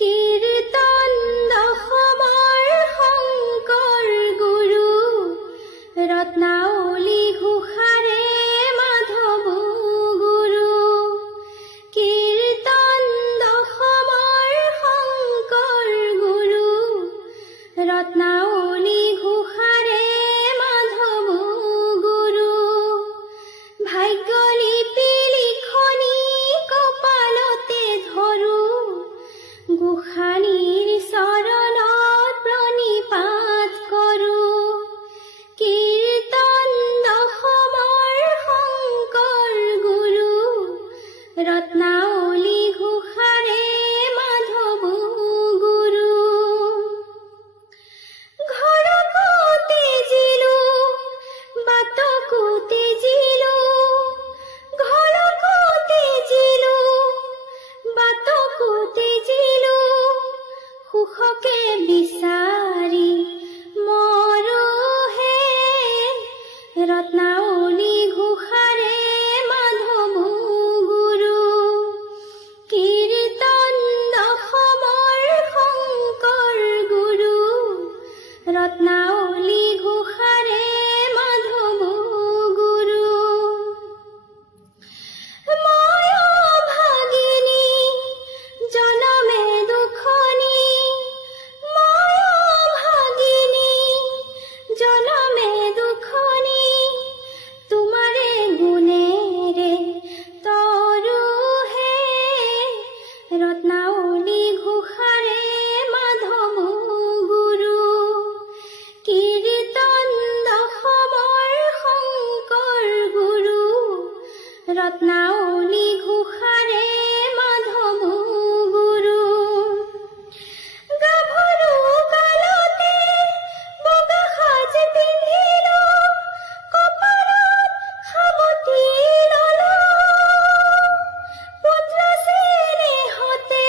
কীৰ্তন দশমৰ শংকৰ গুৰু ৰত্নাৱলী ঘোষাৰে মাধৱ গুৰু। কীৰ্তন দশমৰ শংকৰ গুৰু ৰত্নাৱলী ঘোষাৰে মাধৱ গুৰু। ভাগ্যলিপি লিখনি কপালতে ধৰো, গোসাঁনীৰ চৰণত প্ৰণিপাত কৰোঁ। কীৰ্তন দশমৰ শংকৰ গুৰু ৰত্নাৱলী ঘোষাৰে মাধৱ গুৰু। ঘৰকো তেজিলো, বাটকো তেজিলো, ঘৰকো তেজিলো, বাটকো তেজিলো, সুখকে বিচাৰি মৰহে ৰত্নাৱলী ঘোষাৰে মাধৱ গুৰু। কীৰ্তন দশমৰ শংকৰ গুৰু ৰত্নাৱলী ঘোষাৰে মাধৱ গুৰু। মই ভাগিনী জনমে দুখনী, মই ভাগিনী জনমে দুখনী, তোমাৰে গুণেৰে তৰোহে ৰত্নাৱলী ঘোষাৰে মাধৱ গুৰু। কীৰ্তন দশমৰ শংকৰ গুৰু ৰত্নাৱলী ঘোষাৰে মাধৱ গুৰু। গাভৰু কালতে বগা সাজ পিন্ধিলো, কপালত সাৱটি ললো, পুত্ৰ স্নেহতে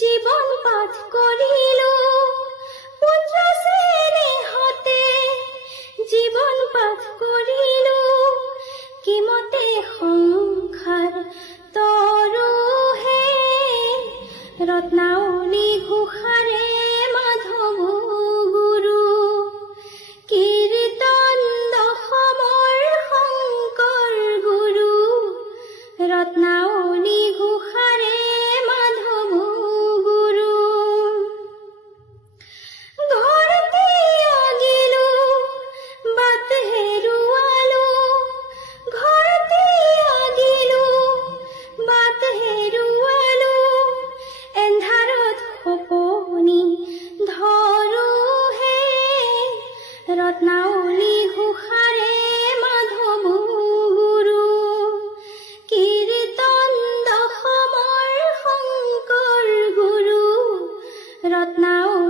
জীৱন পাঠ কৰিলো, পুত্ৰ স্নেহতে জীৱন পাঠ কৰিলো, কিমতে সংসাৰ তৰোহে ৰত্নাৱলী ঘোষাৰে মাধৱ গুৰু। কীৰ্তন দশমৰ শংকৰ গুৰু ৰত্নাৱলী ঘোষাৰে মাধৱ গুৰু। ঘৰ ত্যাগিলো, বাট হেৰুৱালো, ঘৰ ত্যাগিলো, বাট হেৰুৱালো, এন্ধাৰত সপনি ধৰোহে ৰত্নাৱলী ঘোষাৰে মাধৱ গুৰু। কীৰ্তন দশমৰ শংকৰ গুৰু ৰত্নাৱলী